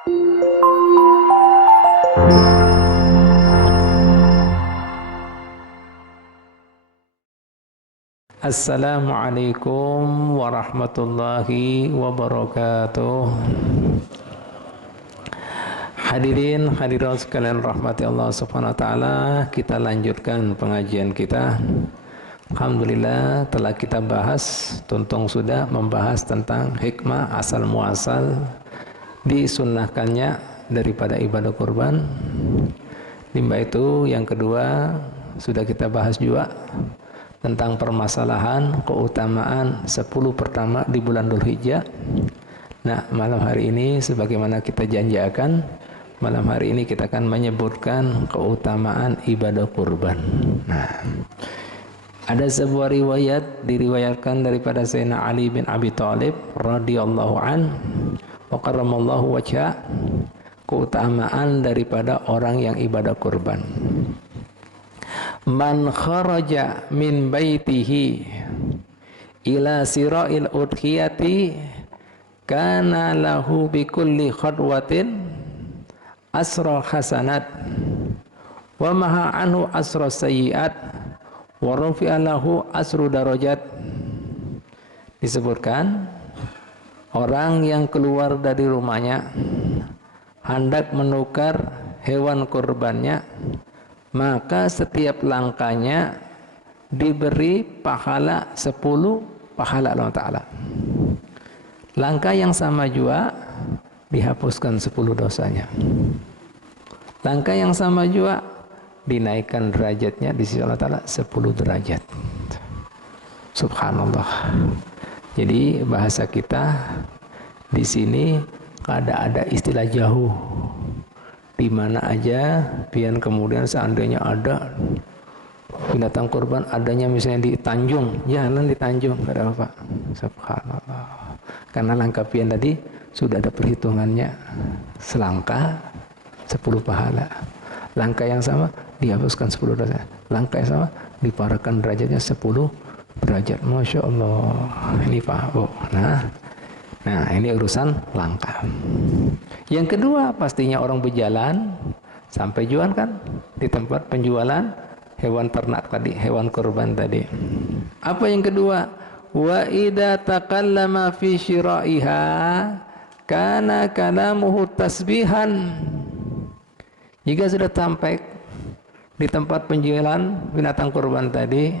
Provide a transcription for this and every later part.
Assalamualaikum warahmatullahi wabarakatuh. Hadirin hadirat sekalian rahmati Allah Subhanahu wa taala, kita lanjutkan pengajian kita. Alhamdulillah telah kita bahas, tuntung sudah membahas tentang hikmah asal muasal disunnahkannya daripada ibadah kurban. Limbah itu yang kedua sudah kita bahas juga tentang permasalahan keutamaan 10 pertama di bulan Dzulhijjah. Nah, malam hari ini sebagaimana kita janjikan, malam hari ini kita akan menyebutkan keutamaan ibadah kurban. Nah, ada sebuah riwayat diriwayatkan daripada Sayyidina Ali bin Abi Thalib radhiyallahu an wa karramallahu wajha, keutamaan daripada orang yang ibadah kurban. Man kharaja min baitihi ila sira'il udhiyati kana lahu bi kulli khadwatin asra hasanat wa maha anhu asra sayyiat wa rufi'a lahu asru darajat. Disebutkan orang yang keluar dari rumahnya hendak menukar hewan kurbannya, maka setiap langkahnya diberi pahala 10 pahala Allah Ta'ala. Langkah yang sama juga dihapuskan 10 dosanya. Langkah yang sama juga dinaikkan derajatnya di sisi Allah Ta'ala 10 derajat. Subhanallah. Jadi bahasa kita di sini ada istilah jauh. Di mana aja pian kemudian seandainya ada binatang kurban adanya misalnya di Tanjung, jalan di Tanjung, ada apa? Subhanallah. Karena langkah pian tadi sudah ada perhitungannya, selangkah 10 pahala. Langkah yang sama dihapuskan 10 dosa. Langkah yang sama diparakan derajatnya 10 derajat. Masya Allah. Ini Pak Bu. Nah, ini urusan langkah. Yang kedua, pastinya orang berjalan sampai jual kan di tempat penjualan hewan ternak tadi, hewan kurban tadi. Apa yang kedua? Wa idza takallama fi syira'iha kana kalamuhu tasbihan. Jika sudah sampai di tempat penjualan binatang kurban tadi,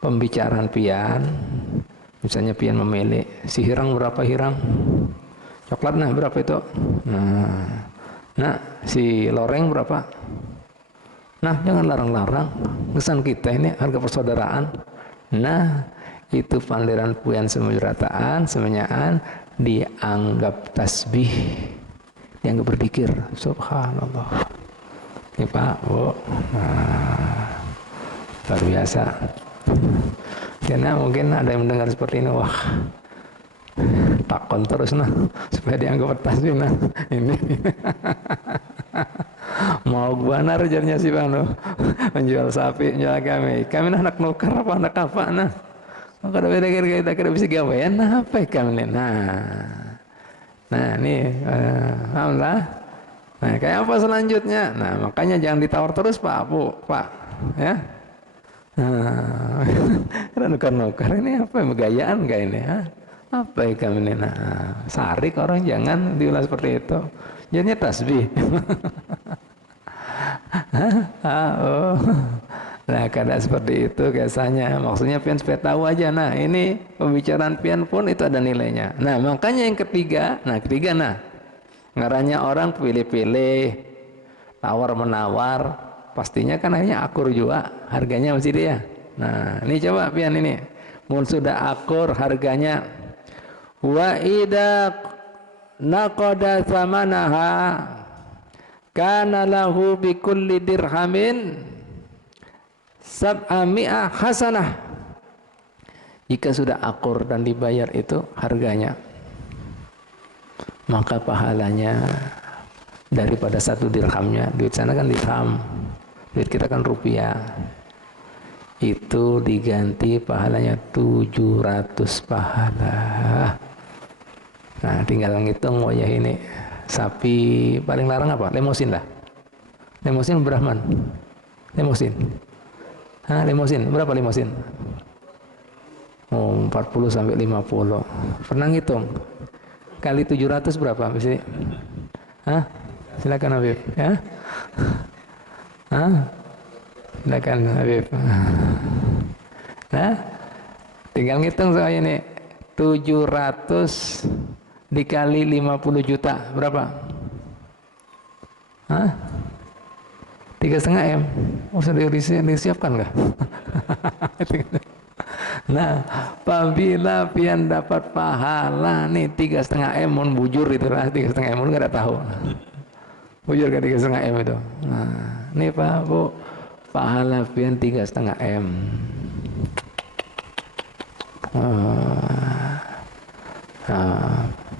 pembicaraan pian, misalnya pian memilih si hirang berapa hirang, coklat nah berapa itu, nah si loreng berapa, nah jangan larang-larang, kesan kita ini harga persaudaraan. Nah itu panderan puyan semujrataan semenyaan dianggap tasbih, dianggap berzikir. Subhanallah. Ini Pak Bu, luar biasa. Karena mungkin ada yang mendengar seperti ini, wah takon terus nah supaya dianggap tasbih nah ini mau gua nar jarnya si Bang menjual sapi, menjual kami anak nukar apa anak apa nah kalau beda kita kira bisa gawean nah apa kami nah ini alhamdulillah. Nah kayak apa selanjutnya? Nah makanya jangan ditawar terus Pak Bu Pak ya. Nah, nukar-nukar ini apa gayaan kayak ini ha? Apa ya kami ini? Nah, sarik orang jangan diulas seperti itu. Jadinya tasbih. Oh. Nah, kada seperti itu biasanya. Maksudnya pian supaya tahu aja. Nah, ini pembicaraan pian pun itu ada nilainya. Nah, makanya yang ketiga. Nah, ngarannya orang pilih-pilih, tawar-menawar. Pastinya kan hanya akur juga harganya masih dia. Nah, ini coba pian ini. Mun sudah akur harganya. Wa idza naqada thamanaha kana lahu bi kulli dirhamin sab'ami'ah hasanah. Jika sudah akur dan dibayar itu harganya, maka pahalanya daripada 1 dirhamnya, duit sana kan dirham, duit kita kan rupiah, itu diganti pahalanya 700 pahala. Nah tinggal ngitung wajah ini Sapi paling larang apa? Lemosin lah. Lemosin Brahman. Lemosin. Hah, lemosin. Berapa lemosin? Oh, 40 sampai 50. Pernah ngitung? Kali 700 berapa? Bisa? Hah? Silakan Habib, ya. Hah? Silakan Habib. Nah, tinggal ngitung saya ini. 700 dikali 50 juta berapa? Hah? 3,5 M. Oh, sudah disiapkan nggak? Nah, apabila pian dapat pahala nih 3,5 M, mun bujur itu lah 3,5 M, nggak ada tahu. Bujur ke 3,5 M itu. Nah, nih Pak Bu, pahala pian 3,5 M.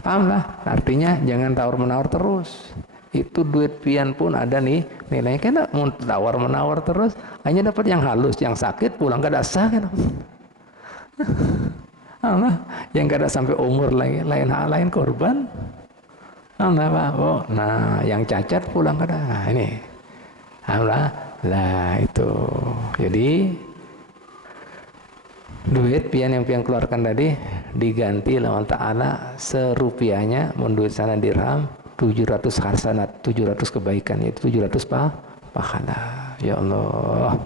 Paham lah, artinya jangan tawar-menawar terus. Itu duit pian pun ada nih nilainya, kan mau tawar-menawar terus, hanya dapat yang halus, yang sakit pulang gak ada sah kan. Allah, yang gak ada sampai umur lagi, lain korban. Allah Pak, oh, nah yang cacat pulang gak ada. Nah, ini, Allah, lah itu. Jadi duit pian yang pian keluarkan tadi diganti lawan ta'ala serupiahnya, menduit sana dirham 700 hasanat, 700 kebaikan, yaitu 700 pahala. Ya Allah,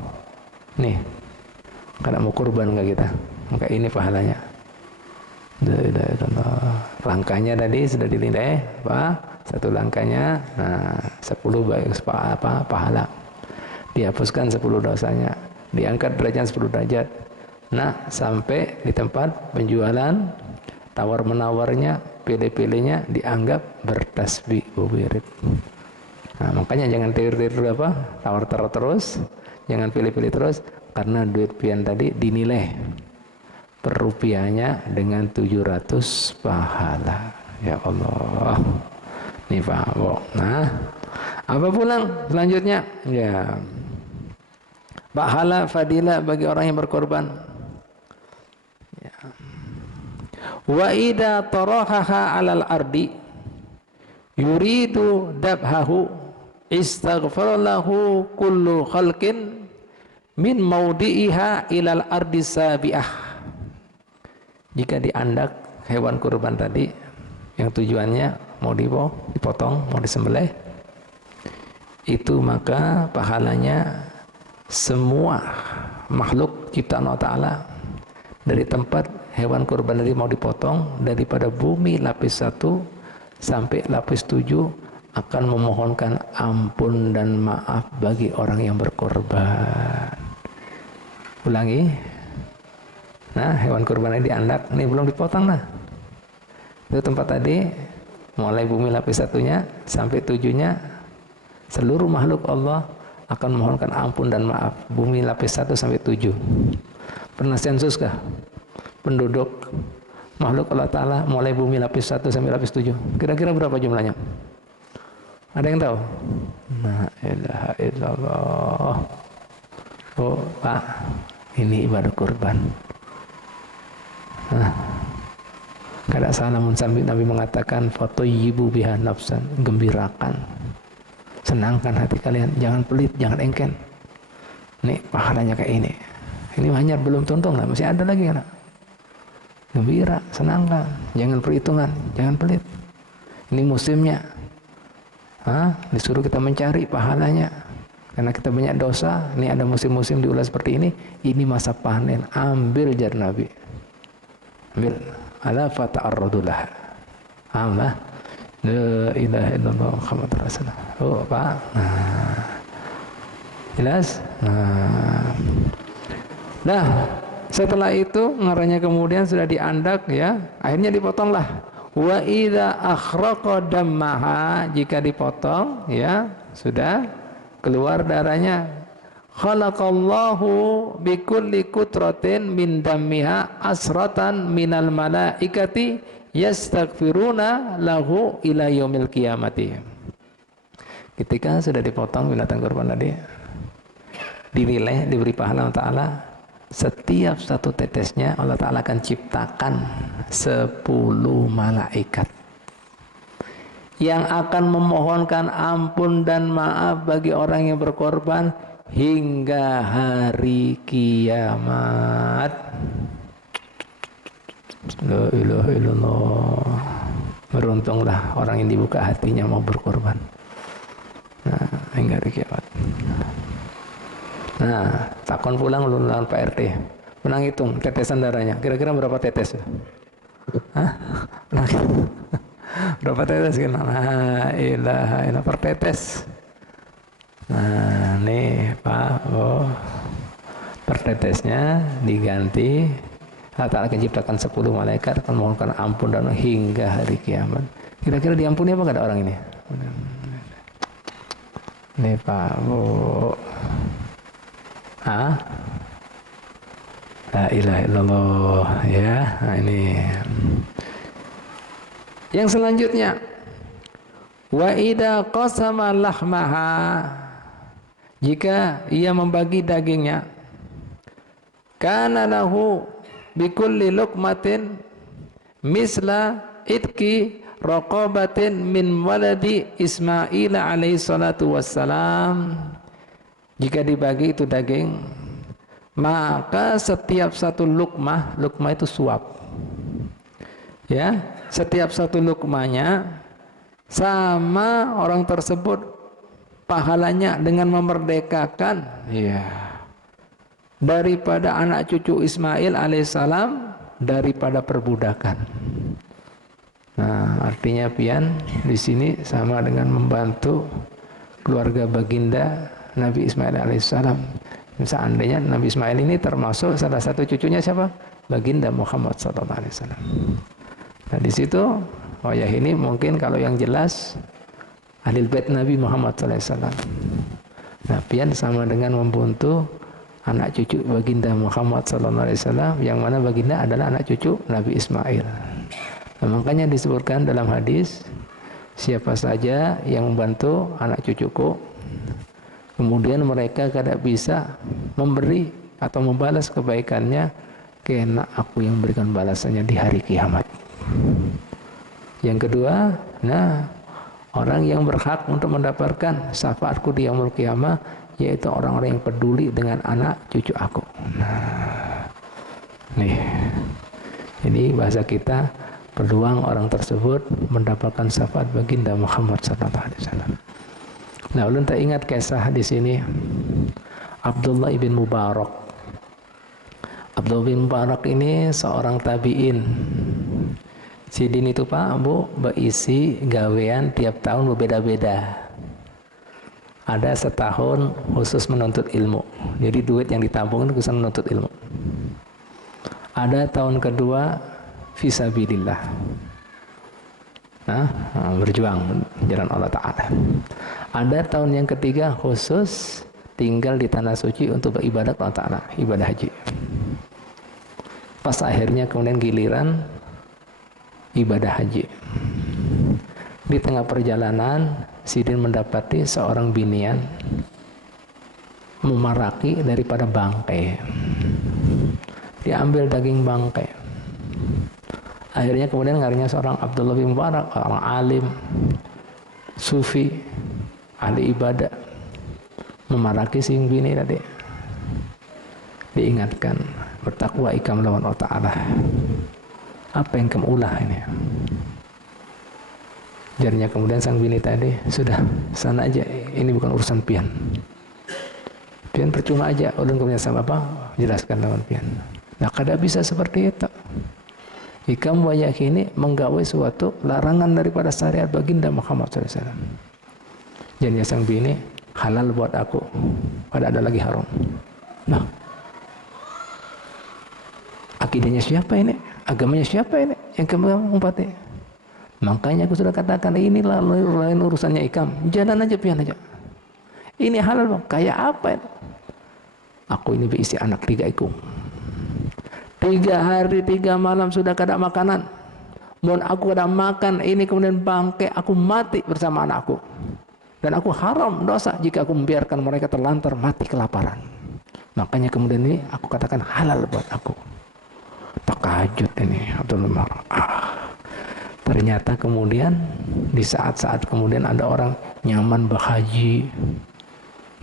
nih kada mau kurban nggak kita, maka ini pahalanya. Langkahnya tadi sudah dinilai apa? Satu langkahnya, nah 10 baik pahala, dihapuskan 10 dosanya, diangkat derajat 10 derajat. Nah, sampai di tempat penjualan, tawar menawarnya, pilih-pilihnya dianggap bertasbih wirid. Nah, makanya jangan tiru-tiru apa, tawar terus, jangan pilih-pilih terus, karena duit pian tadi dinilai per rupiahnya dengan 700 pahala. Ya Allah, nih Pak Bo. Nah, apa pulang selanjutnya? Ya, pahala fadilah bagi orang yang berkorban. Wa idza tarahaha 'alal ardi yuridu dabhahu istaghfara lahu kullu khalqin min maudi'iha ilal ardi sabi'ah. Jika diandak hewan kurban tadi yang tujuannya mau dipotong, mau disembelih, itu maka pahalanya semua makhluk ciptaan Allah Ta'ala dari tempat hewan kurban tadi mau dipotong, daripada bumi lapis 1 sampai lapis 7 akan memohonkan ampun dan maaf bagi orang yang berkorban. Ulangi. Nah, hewan kurban ini diandak, ini belum dipotong lah. Itu tempat tadi mulai bumi lapis 1-nya sampai 7-nya, seluruh makhluk Allah akan memohonkan ampun dan maaf, bumi lapis 1 sampai 7. Pernah sensus kah penduduk makhluk Allah Ta'ala mulai bumi lapis 1 sampai lapis 7? Kira-kira berapa jumlahnya? Ada yang tahu? La ilaha illallah. Oh Pak, ini ibadah kurban. Nah, kada salah sambil Nabi mengatakan fatayyibu biha nafsan, gembirakan, senangkan hati kalian, jangan pelit, jangan engken. Nih pahalanya kayak ini. Ini hanya belum tuntung lah, masih ada lagi kan? Gembira, senangkan, jangan perhitungan, jangan pelit. Ini musimnya. Disuruh kita mencari pahalanya. Karena kita banyak dosa, ini ada musim-musim diulas seperti ini masa panen, ambil jar Nabi. Ambil, ala fata'arradulah. Allah, la ilaha illallah Muhammad Rasulullah. Oh Pak, nah, jelas? Nah, setelah itu ngaranya kemudian sudah diandak ya, akhirnya dipotonglah. Wa idza akhraqa dammaha, jika dipotong ya sudah keluar darahnya. Khalaqallahu bikulli kutratin min dammiha asratan minal malaikati yastaghfiruna lahu ila yaumil qiyamati. Ketika sudah dipotong binatang kurban tadi, dinilai diberi pahala Allah Ta'ala, setiap satu tetesnya Allah Ta'ala akan ciptakan 10 malaikat yang akan memohonkan ampun dan maaf bagi orang yang berkorban hingga hari kiamat. La ilaha illallah. Beruntunglah orang yang dibuka hatinya mau berkorban. Nah, hingga hari kiamat. Nah, takon pulang lu lawan Pak RT. Menang hitung tetesan darahnya. Kira-kira berapa tetes? Hah? Menang hitung. Berapa tetes kan? Nah, ilaha per tetes. Nah, nih Pak, oh, per tetesnya diganti. Allah Ta'ala akan ciptakan 10 malaikat akan mohonkan ampun dan hingga hari kiamat. Kira-kira diampuni apa gak ada orang ini? Nih Pak, Bu. Ah? La ilaha illallah ya. Nah, ini. Yang selanjutnya, wa idza qasama lahmaha, jika ia membagi dagingnya, kana lahu bikulli luqmatin misla itki raqabatin min waladi Ismail alaihi salatu wassalam. Jika dibagi itu daging, maka setiap satu lukmah, lukmah itu suap ya, setiap satu lukmanya sama orang tersebut pahalanya dengan memerdekakan ya, daripada anak cucu Ismail alaihissalam daripada perbudakan. Nah, artinya pian di sini sama dengan membantu keluarga baginda Nabi Ismail alaihissalam. Seandainya Nabi Ismail ini termasuk salah satu cucunya siapa? Baginda Muhammad sallallahu alaihi wasallam. Nah, di situ ayah ini mungkin kalau yang jelas Ahlul Bait Nabi Muhammad sallallahu alaihi wasallam. Nah, pian sama dengan membantu anak cucu baginda Muhammad sallallahu alaihi wasallam, yang mana baginda adalah anak cucu Nabi Ismail. Nah, makanya disebutkan dalam hadis, siapa saja yang membantu anak cucuku kemudian mereka tidak bisa memberi atau membalas kebaikannya, kena aku yang berikan balasannya di hari kiamat. Yang kedua, nah, orang yang berhak untuk mendapatkan syafaatku di yaumul kiamah yaitu orang-orang yang peduli dengan anak cucu aku. Nah, nih, ini bahasa kita, peluang orang tersebut mendapatkan syafaat baginda Muhammad sallallahu alaihi wasallam. Nah, ulun tak ingat kisah di sini Abdullah ibn Mubarak. Abdullah bin Mubarak ini seorang tabi'in. Sidin itu Pak, Bu, berisi gawean tiap tahun berbeda-beda. Ada setahun khusus menuntut ilmu. Jadi duit yang ditabung itu khusus menuntut ilmu. Ada tahun kedua fisabilillah. Nah, berjuang jalan Allah Ta'ala. Ada tahun yang ketiga khusus tinggal di tanah suci untuk beribadah kepada Allah Ta'ala, ibadah haji. Pas akhirnya kemudian giliran ibadah haji. Di tengah perjalanan, Sidin mendapati seorang binian memaraki daripada bangkai. Diambil daging bangkai. Akhirnya kemudian ngarinya seorang Abdullah bin Mubarak, orang alim, sufi, ahli ibadah, memaraki si bini tadi. Diingatkan, bertakwa ikam lawan Allah Ta'ala. Apa yang kamu ulah ini? Jadinya kemudian sang bini tadi, sudah, sana aja, ini bukan urusan pian. Pian percuma aja, ulun kemudian sama apa? Jelaskan lawan pian. Nah, kada bisa seperti itu. Ikam wayakini menggawai suatu larangan daripada syariat baginda Muhammad SAW. Jadinya sang bini, halal buat aku, pada ada lagi haram. Nah, akidahnya siapa ini? Agamanya siapa ini yang kamu umpati? Makanya aku sudah katakan, inilah lain urusannya ikam. Jalan aja, pian aja. Ini halal bang. Kayak apa ini? Aku ini berisi anak 3 ekor. 3 hari 3 malam sudah kada makanan. Mohon aku kada makan ini kemudian bangkai, aku mati bersama anakku. Dan aku haram dosa jika aku membiarkan mereka terlantar mati kelaparan. Makanya kemudian ini aku katakan halal buat aku. Takajud ini Abdullah Mubarak. Ternyata kemudian di saat-saat kemudian ada orang nyaman berhaji.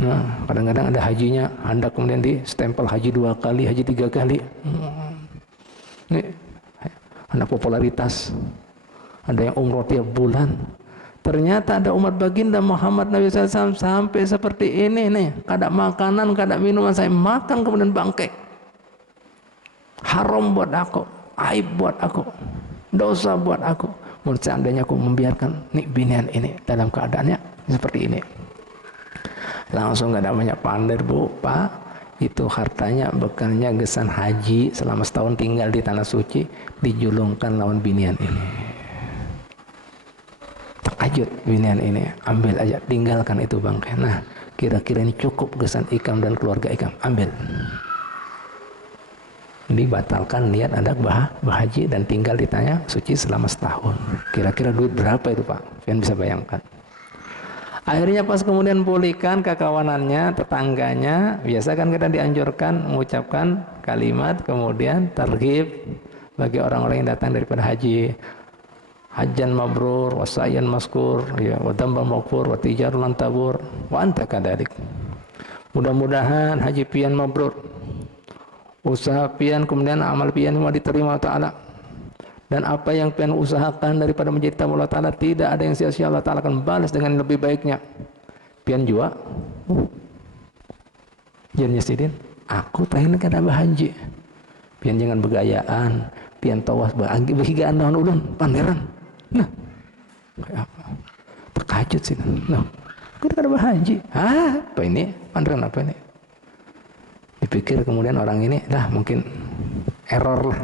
Nah, kadang-kadang ada hajinya, hendak kemudian di stempel haji 2 kali, haji 3 kali. Ini hendak popularitas. Ada yang umroh tiap bulan. Ternyata ada umat baginda Muhammad Nabi SAW sampai seperti ini nih. Kada makanan, kada minuman, saya makan kemudian bangkit. Haram buat aku, aib buat aku, dosa buat aku. Menurut seandainya aku membiarkan nih binian ini dalam keadaannya seperti ini. Langsung gak ada banyak pandai, Bu, Pak. Itu hartanya bekalnya gesan haji selama setahun tinggal di tanah suci, dijulungkan lawan binian ini. Takajud binian ini, ambil aja, tinggalkan itu bangkai. Nah, kira-kira ini cukup gesan Ikam dan keluarga Ikam, ambil. Dibatalkan niat Anda berhaji dan tinggal di tanah suci selama setahun. Kira-kira duit berapa itu, Pak? Kalian bisa bayangkan. Akhirnya pas kemudian pulihkan kekawanannya, tetangganya, biasa kan kita dianjurkan mengucapkan kalimat kemudian targhib bagi orang-orang yang datang daripada haji. Hajjan mabrur, wa sa'yan maskur, ya, wa dhanban maghfur, wa tijarun lan tabur, wa anta kadzalik. Mudah-mudahan haji pian mabrur. Usaha pian kemudian amal pian semua diterima Allah Ta'ala. Dan apa yang pian usahakan daripada menjadi tamu Allah Ta'ala, tidak ada yang sia-sia. Allah Ta'ala akan balas dengan lebih baiknya. Pian jua jangan nyesidin, aku tahin kada berhaji. Pian jangan bergayaan, pian tawas berhigaan daun ulun panderan. Nah, kayak apa? Terkajut sih. Nah, aku kada berhaji. Apa ini? Panderan apa ini? Dipikir kemudian orang ini, mungkin error lah.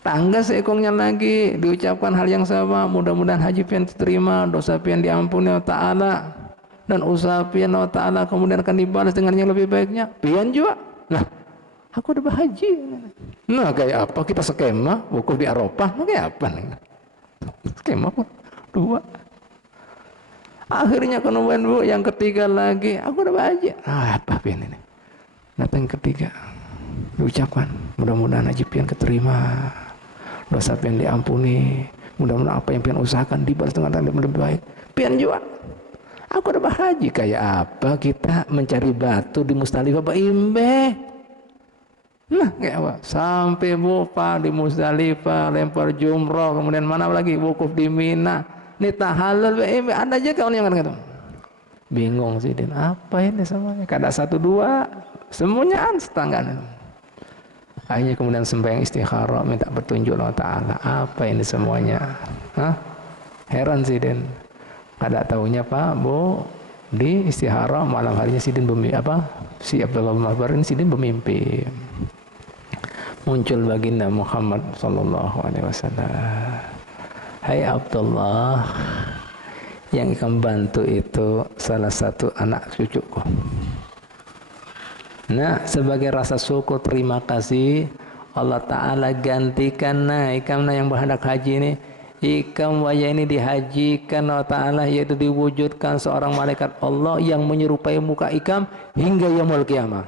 Tangga seekongnya lagi diucapkan hal yang sama. Mudah-mudahan haji pian diterima, dosa pian diampuni Allah Ta'ala, dan usaha pian Allah Ta'ala kemudian akan dibalas dengan yang lebih baiknya. Pian juga, nah aku udah berhaji. Nah kayak apa kita skema wukuf di Arafah? Nah kayak apa nih? Skema pun 2. Akhirnya kemudian Bu yang ketiga lagi, aku udah berhaji. Apa pian ini? Datang yang ketiga, diucapkan mudah-mudahan haji pian keterima, dosa pian diampuni, mudah-mudahan apa yang pian usahakan dibalas dengan yang lebih baik. Pian juga, aku udah berhaji. Kayak apa kita mencari batu di Musdalifah Imbe? Nah kayak apa? Sampai Pak di Musdalifah lempar jumroh, kemudian mana lagi wukuf di Mina, ini tahalul Imbe. Ada aja kawan yang kata bingung sih, Din, apa ini semuanya? Kada 1 2 semuanya setanggaan. Akhirnya kemudian sembahyang istikharah, minta petunjuk Allah Ta'ala. Apa ini semuanya? Heran sih, Din. Kada tahunya Pak, Bu, di istikharah malam harinya Sidin si Abdullah bin Mabar ini Sidin bermimpi. Muncul baginda Muhammad sallallahu alaihi wasallam. Hai Abdullah, yang akan bantu itu salah satu anak cucuku. Nah, sebagai rasa syukur terima kasih, Allah Ta'ala gantikan ikam yang berhendak haji ini, ikam wajah ini dihajikan Allah Ta'ala, yaitu diwujudkan seorang malaikat Allah yang menyerupai muka ikam hingga yaumul qiyamah.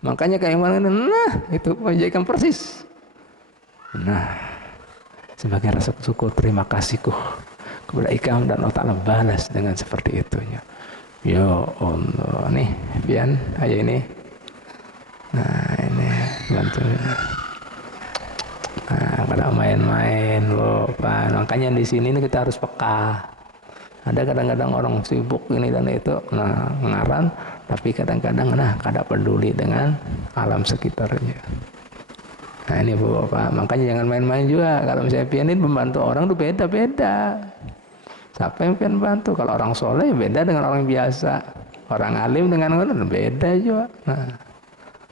Makanya kayak mana, itu wajah ikam persis. Nah, sebagai rasa syukur terima kasihku kepada ikam, dan Allah Ta'ala balas dengan seperti itunya. Ya Allah, nih pian aja ini. Nah ini bantu. Nah pada main-main loh Pak. Makanya di sini kita harus peka. Ada kadang-kadang orang sibuk ini dan itu, ngaran, tapi kadang-kadang kada peduli dengan alam sekitarnya. Nah ini Bu Pak, makanya jangan main-main juga. Kalau misalnya pian ini membantu orang tuh beda-beda. Siapa yang pengen bantu? Kalau orang soleh beda dengan orang biasa, orang alim dengan orang beda juga. Nah,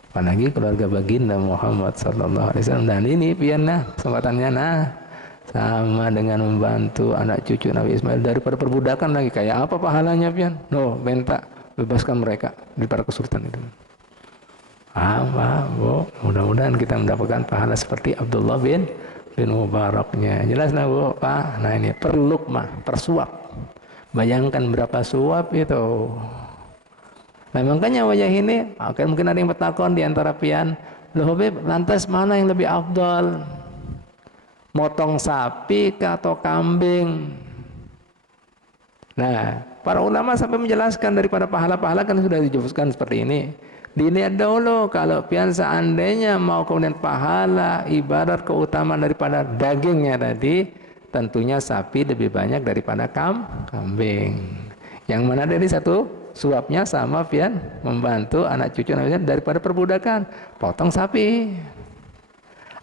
apalagi keluarga baginda Muhammad sallallahu alaihi wasallam. Dan ini pian kesempatannya sama dengan membantu anak cucu Nabi Ismail daripada perbudakan lagi. Kayak apa pahalanya pian? Minta bebaskan mereka daripada kesulitan itu. Bu, mudah-mudahan kita mendapatkan pahala seperti Abdullah bin Mubaraknya. Jelas Bu Pak. Nah ini persuap. Bayangkan berapa suap itu. Nah makanya wajah ini, mungkin ada yang bertakon di antara pian, loh Habib, lantas mana yang lebih afdal? motong sapi atau kambing. Nah, para ulama sampai menjelaskan daripada pahala-pahala kan sudah dijelaskan seperti ini. Dilihat dahulu kalau pian seandainya mau kemudian pahala ibarat keutamaan daripada dagingnya tadi, tentunya sapi lebih banyak daripada kambing. Yang mana dari satu suapnya sama pian membantu anak cucu daripada perbudakan, potong sapi.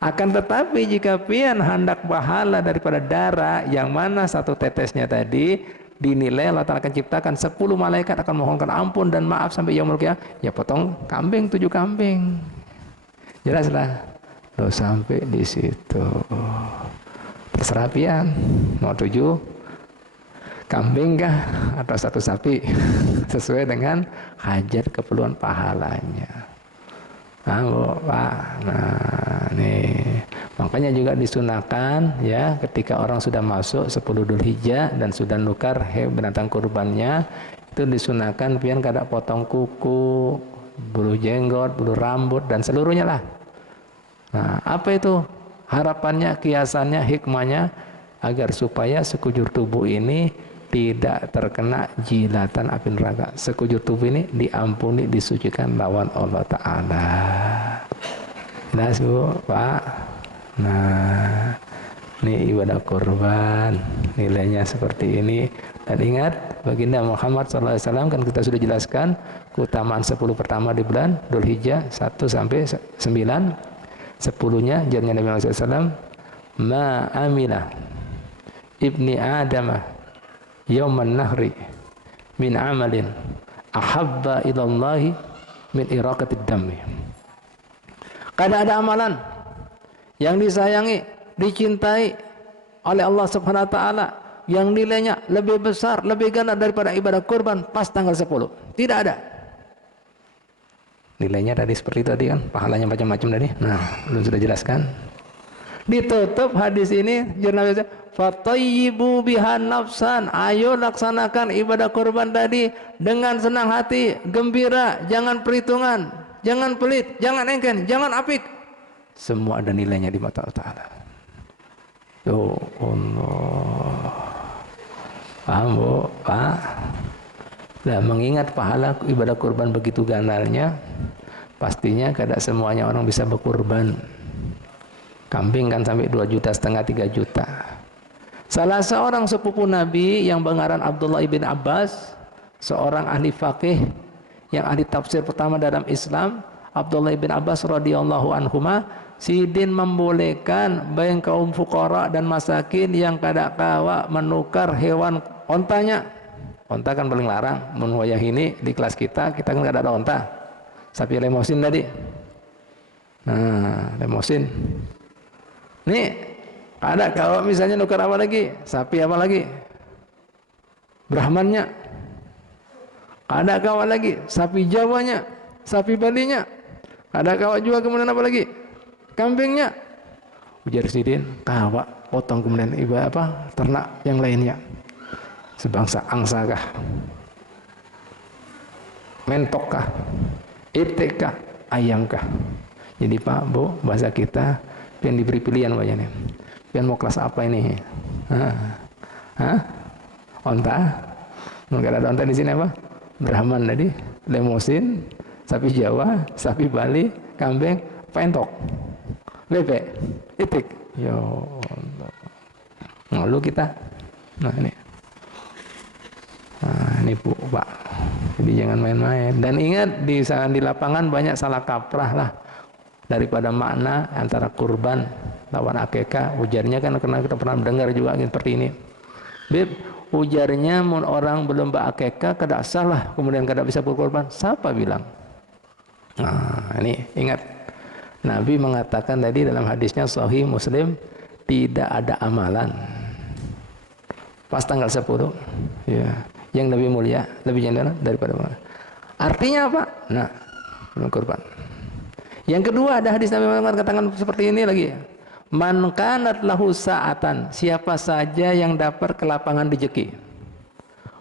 Akan tetapi jika pian hendak pahala daripada darah yang mana satu tetesnya tadi dinilai Allah Ta'ala akan ciptakan 10 malaikat akan mohonkan ampun dan maaf sampai yaumul qiyamah, ya potong kambing 7 kambing. Jelaslah. Loh, sampai di situ. Terserah pian mau 7 kambing kah atau 1 sapi sesuai dengan hajat keperluan pahalanya. Nah, Pak. Nah, nih. Makanya juga disunahkan ya ketika orang sudah masuk 10 Dzulhijjah dan sudah nukar binatang kurbannya, itu disunahkan pian kada potong kuku, bulu jenggot, bulu rambut dan seluruhnya lah. Nah, apa itu? Harapannya, kiasannya, hikmahnya agar supaya sekujur tubuh ini tidak terkena jilatan api neraka. Sekujur tubuh ini diampuni, disucikan lawan Allah Ta'ala. Nah, Pak. Nah, ini ibadah kurban, nilainya seperti ini. Dan ingat, baginda Muhammad SAW kan kita sudah jelaskan keutamaan 10 pertama di bulan Dzulhijjah 1 sampai 9. 10-nya jarnya Nabi Muhammad SAW, ma amila ibni adamah yauman nahri min amalin ahabba ilallahi min iraqatid dami. Kada ada amalan yang disayangi, dicintai oleh Allah Subhanahu wa taala yang nilainya lebih besar, lebih ganda daripada ibadah kurban pas tanggal 10. Tidak ada. Nilainya tadi seperti tadi kan, pahalanya macam-macam tadi. Nah, belum sudah jelaskan. Ditutup hadis ini jurnalnya, fatayyibu biha nafsan, ayo laksanakan ibadah kurban tadi dengan senang hati, gembira, jangan perhitungan, jangan pelit, jangan engken, jangan apik. Semua ada nilainya di mata Allah Ta'ala. Ya Allah. Paham, Bu? Pak? Nah, mengingat pahala ibadah kurban begitu gandalnya, pastinya kada semuanya orang bisa berkurban. Kambing kan sampai 2,5 juta, 3 juta. Salah seorang sepupu Nabi yang berngaran Abdullah ibn Abbas, seorang ahli fakih yang ahli tafsir pertama dalam Islam, Abdullah ibn Abbas radhiyallahu anhuma, sidin membolehkan bagi kaum fuqara dan masakin yang kada kawa menukar hewan ontanya. Onta kan paling larang. Menwayah ini di kelas kita kan kada ada onta. Sapi lemosin tadi. Nah, lemosin. Nih, ada kalau misalnya nukar apa lagi? Sapi apa lagi? Brahmannya. Ada kawan lagi? Sapi Jawanya, sapi Balinya. Ada kawan juga kemudian apa lagi? Kambingnya. Ujar sidin, kawa potong kemudian ibadah apa? Ternak yang lainnya. Sebangsa angsa kah? Mentok kah? Itik kah? Ayam kah? Jadi Pak, Bu, bahasa kita pian diberi pilihan wajahnya. Pian mau kelas apa ini? Hah? Onta? Mungkin ada onta di sini apa? Brahman tadi, lemosin, sapi Jawa, sapi Bali, kambing, pentok, lepek, itik. Ya Allah. Lalu kita, nah ini Bu, Pak. Jadi jangan main-main. Dan ingat di lapangan banyak salah kaprah lah. Daripada makna antara kurban lawan akekah, ujarnya kan karena kita pernah mendengar juga seperti ini. Bib, ujarnya orang belum berakekah kada salah, kemudian kada bisa berkorban. Siapa bilang? Nah, ini ingat. Nabi mengatakan tadi dalam hadisnya Sahih Muslim, tidak ada amalan pas tanggal 10 ya, yang lebih mulia, lebih jantan daripada mana. Artinya apa? Nah, belum kurban. Yang kedua ada hadis Nabi Muhammad katakan seperti ini lagi. Man kanat lahu sa'atan, siapa saja yang dapat kelapangan rezeki.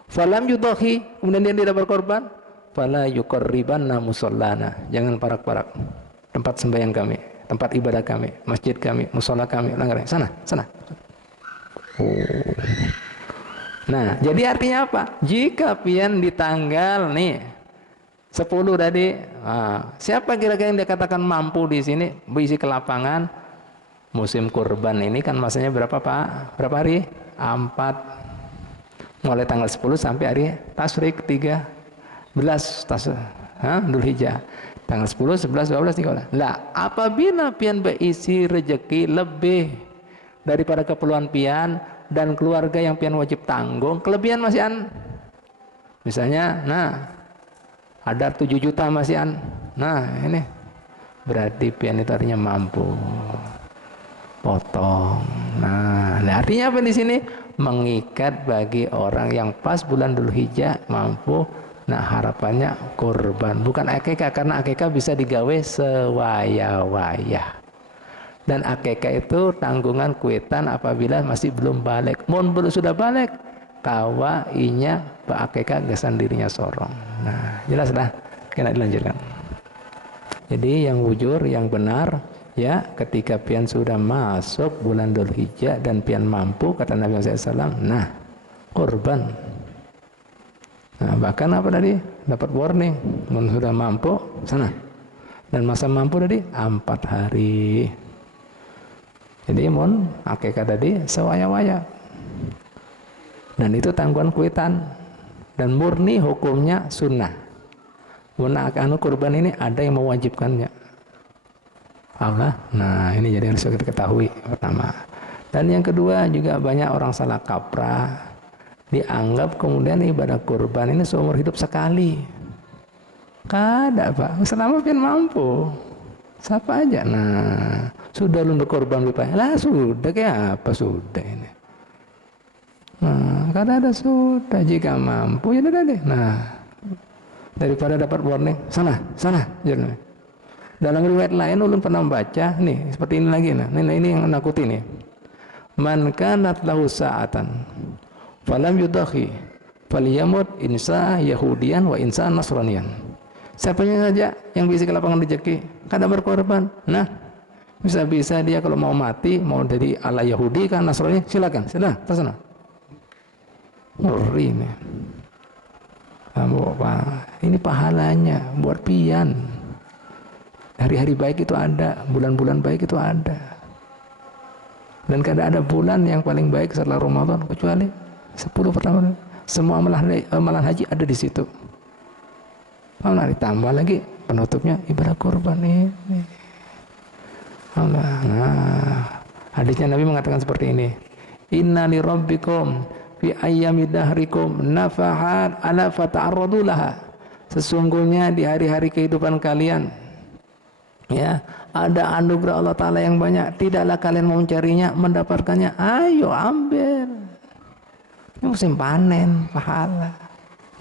Falam yudhi, kemudian dia tidak berkorban, fala yuqarribanna musallana, jangan parak-parak tempat sembahyang kami. tempat ibadah kami, masjid kami, musola kami, sana, sana. Oh. Nah, jadi artinya apa? Jika pian di tanggal nih 10 tadi, siapa kira-kira yang dikatakan mampu di sini berisi ke lapangan musim kurban ini kan masanya berapa Pak? Berapa hari? 4, mulai tanggal 10 sampai hari Tasyrik 13 Dzulhijjah. Tanggal 10, 11, 12, 13. Lah, apabila pian berisi rezeki lebih daripada keperluan pian dan keluarga yang pian wajib tanggung, kelebihan masih misalnya, ada 7 juta masih ini berarti pian itu artinya mampu potong. Nah, artinya apa di sini? Mengikat bagi orang yang pas bulan Dzulhijjah mampu. Nah, harapannya kurban, bukan akikah, karena akikah bisa digawe sewaya-waya. Dan akikah itu tanggungan kuitan apabila masih belum balik. Mun belum sudah balik, kawa inya pak akikah gesan dirinya sorong. Nah, jelas dah, kena dilanjutkan. Jadi yang wujur, yang benar, ya ketika pian sudah masuk bulan Dzulhijjah dan pian mampu, kata Nabi SAW, nah kurban. Nah, bahkan apa tadi? Dapat warning, mun sudah mampu sana. Dan masa mampu tadi 4 hari. Jadi mun akikah tadi sewaya-waya. Dan itu tanggungan kuitan. Dan murni hukumnya sunnah. Mun kurban ini ada yang mewajibkannya. Allah. Nah, ini jadi harus kita ketahui pertama. Dan yang kedua juga banyak orang salah kaprah. Dianggap kemudian ibadah kurban ini seumur hidup sekali. Kada Pak, selama pian mampu siapa aja. Nah, sudah lu kurban lupa lah, sudah kayak apa sudah ini. Nah, kada ada sudah, jika mampu ya udah deh. Nah, daripada dapat warning sana jangan. Dalam riwayat lain ulun pernah baca nih seperti ini lagi. Nah, ini yang nakuti nih. Man kanat lahu sa'atan falam yudahi falyamut insa yahudian wa insa nasranian. Siapanya saja yang bisa ke lapangan rezeki kada berkorban, nah bisa-bisa dia kalau mau mati mau jadi ala Yahudi kan Nasrani, silakan terserah. Ngeri nih. Ini pahalanya buat pian. Hari-hari baik itu ada, bulan-bulan baik itu ada. Dan kada ada bulan yang paling baik setelah Ramadan kecuali 10 pertama. Semua amalan haji ada di situ. Allah ditambah lagi penutupnya ibadah kurban ini. Allah. Nah, hadisnya Nabi mengatakan seperti ini. Inna li rabbikum fi ayyami dahrikum nafahat ala fata'arradu laha. Sesungguhnya di hari-hari kehidupan kalian ya, ada anugerah Allah Ta'ala yang banyak. Tidaklah kalian mau mencarinya, mendapatkannya. Ayo ambil. Ini musim panen, pahala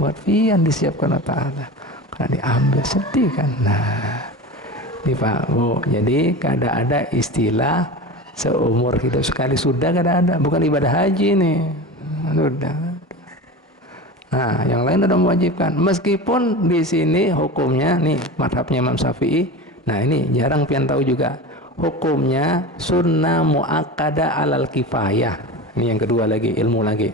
buat pian disiapkan Allah Ta'ala. Karena diambil sedih kan. Nah, ini Pak Bu, jadi kada ada istilah seumur hidup sekali sudah, kada ada. Bukan ibadah haji nih. Sudah. Nah, yang lain ada mewajibkan. Meskipun di sini hukumnya nih madhabnya Imam Syafi'i. Nah, ini jarang pian tahu juga. Hukumnya sunnah muakkada alal kifayah. Ini yang kedua lagi, ilmu lagi.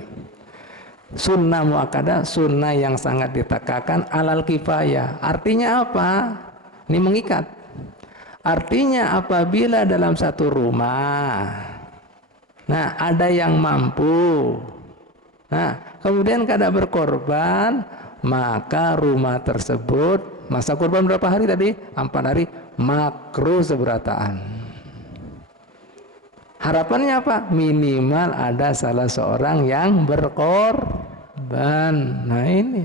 Sunnah muakkada, sunnah yang sangat ditegakkan alal kifayah. Artinya apa? Ini mengikat. Artinya apabila dalam satu rumah, nah ada yang mampu, nah kemudian kada berkorban, maka rumah tersebut masa korban berapa hari tadi? 4 hari, makruh seberataan. Harapannya apa? Minimal ada salah seorang yang berkorban. Nah ini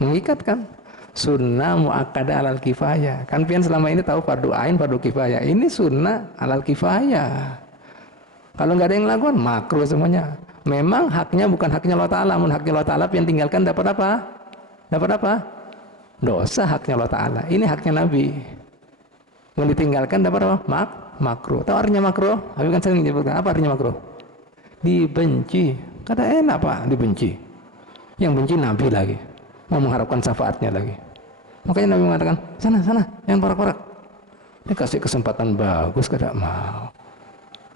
mengikat kan? Sunnah muakkada alal kifayah. Kan pian selama ini tahu fardu ain, fardu kifayah. Ini sunnah alal kifayah. Kalau nggak ada yang lakukan, makruh semuanya. Memang haknya bukan haknya Allah Ta'ala. Mun haknya Allah Ta'ala pian tinggalkan dapat apa? Dapat apa? Dosa haknya Allah Ta'ala. Ini haknya Nabi. Mun ditinggalkan dapat apa? Makruh. Tahu artinya makruh? Habis kan sering menyebutkan. Apa artinya makruh? Dibenci. Kata enak Pak, dibenci. Yang benci Nabi lagi. Mau mengharapkan syafaatnya lagi. Makanya Nabi mengatakan, sana, jangan porak-porak. Ini kasih kesempatan bagus, kada mau.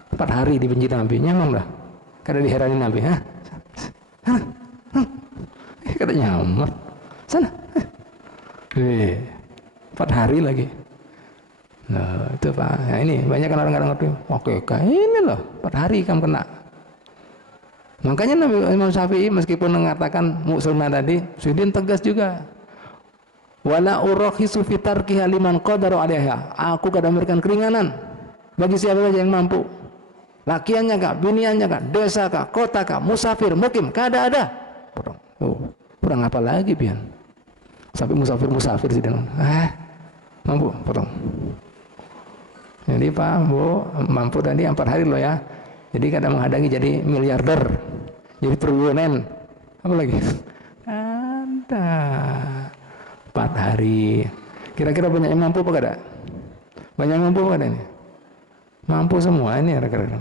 4 hari dibenci Nabi, nyaman lah. Kada diherani Nabi, ha? Kada nyaman. Sana. 4 hari lagi. Nah, itu Pak. Nah, ini banyak kan orang-orang ngerti. Oke, ini loh, 4 hari kamu kena. Makanya Nabi Imam Syafi'i meskipun mengatakan sunnah tadi, Sudin tegas juga. Wala urakhisu fi tarkiha liman qadara 'alaiha. Aku kada memberikan keringanan bagi siapa saja yang mampu. Lakiannya kah, biniannya kah, desa kah, kota kah, musafir, mukim, kada ada. Kurang apa lagi pian? Sampai musafir sih dan mampu potong. Jadi Pak Bu mampu tadi 4 hari loh ya. Jadi kadang menghadangi jadi miliarder, jadi triliunen, apa lagi? Ada 4 hari. Kira-kira banyak yang mampu apa kada? Banyak yang mampu apa kada ini? Mampu semua ini kira-kira.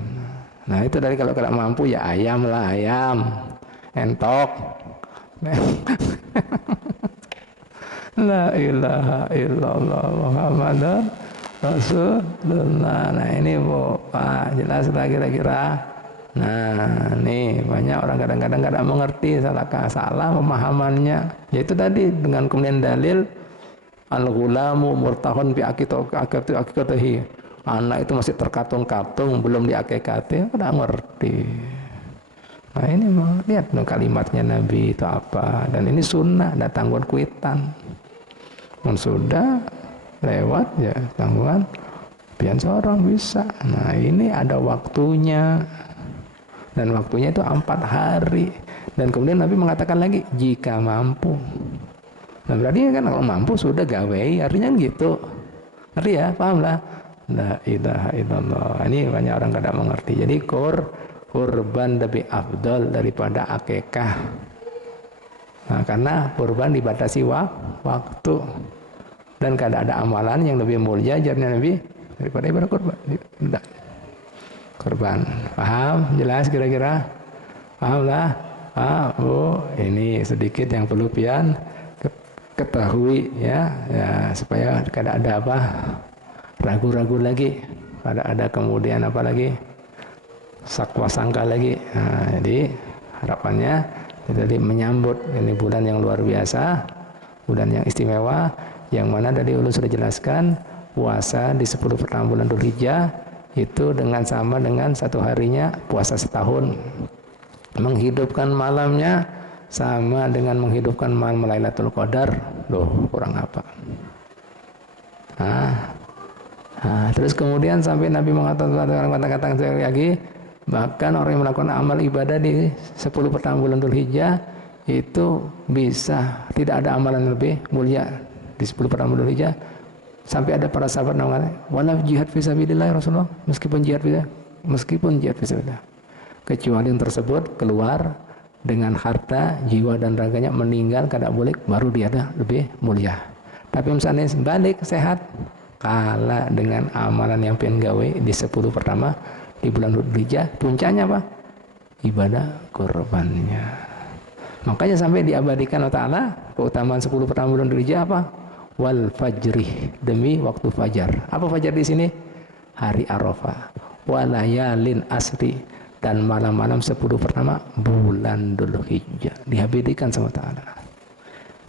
Nah itu dari kalau kada mampu ya ayam lah, ayam, entok. La ilaha illallah Muhammadar Rasulullah. Nah ini Bu Pak jelas lah kira-kira. Nah nih banyak orang kadang-kadang kadang mengerti salah pemahamannya. Yaitu tadi dengan kemudian dalil al-ghulamu murtahun bi akikatihi. Anak itu masih terkatung-katung belum diakikati, kada ngerti. Nah ini mau lihat no, kalimatnya Nabi itu apa, dan ini sunnah, ada tanggungan kuitan. Sudah lewat ya tanggungan pian seorang bisa. Nah ini ada waktunya, dan waktunya itu 4 hari. Dan kemudian Nabi mengatakan lagi jika mampu. Nah berarti kan kalau mampu sudah gawei, artinya gitu. Ngerti ya, paham lah. La ilaha illallah. Ini banyak orang kada mengerti. Jadi kurban lebih afdal daripada akikah. Nah, karena kurban dibatasi waktu. Dan kada ada amalan yang lebih mulia ajarnya Nabi daripada ibadah kurban. Tidak. Kurban. Paham? Jelas kira-kira? Paham lah? Bu, ini sedikit yang perlu pian ketahui ya, supaya kada ada apa ragu-ragu lagi, kada ada kemudian apa lagi sakwa sangka lagi. Nah, jadi harapannya jadi menyambut ini bulan yang luar biasa, bulan yang istimewa, yang mana tadi ulun sudah jelaskan puasa di 10 pertama bulan Dzulhijjah itu sama dengan 1 harinya puasa setahun. Menghidupkan malamnya sama dengan menghidupkan malam Lailatul Qadar. Loh, kurang apa? Terus kemudian sampai Nabi mengatakan sekali lagi, bahkan orang yang melakukan amal ibadah di 10 pertama bulan Dzulhijjah itu bisa tidak ada amalan lebih mulia di 10 pertama bulan Dzulhijjah. Sampai ada para sahabat mengatakan, "Wala jihad fi sabilillah Rasulullah." Meskipun jihad fi sabilillah. Kecuali yang tersebut keluar dengan harta, jiwa dan raganya, meninggal kada boleh, baru dia ada lebih mulia. Tapi misalnya balik sehat, kalah dengan amalan yang pengen gawe di 10 pertama di bulan Dzulhijjah. Puncaknya apa? Ibadah kurbannya. Makanya sampai diabadikan Allah Ta'ala keutamaan 10 pertama bulan Dzulhijjah apa? Wal fajri, demi waktu fajar. Apa fajar di sini? Hari Arafah. Walayalin asri, dan malam-malam 10 pertama bulan Dzulhijjah diabadikan sama Ta'ala.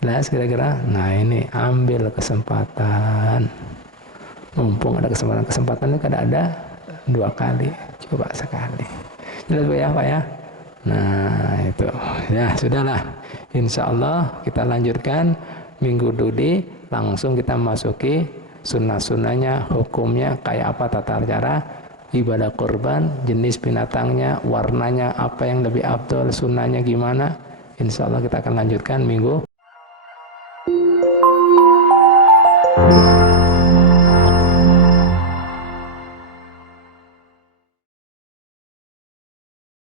Nah kira-kira, nah ini ambil kesempatan. Mumpung ada kesempatan ini kada ada 2 kali, coba sekali. Jelas Pak ya? Nah itu ya sudahlah. Insya Allah kita lanjutkan minggu Dudi, langsung kita masuki sunnah-sunnahnya, hukumnya kayak apa tata cara ibadah kurban, jenis binatangnya, warnanya apa yang lebih afdal, sunnahnya gimana. Insya Allah kita akan lanjutkan minggu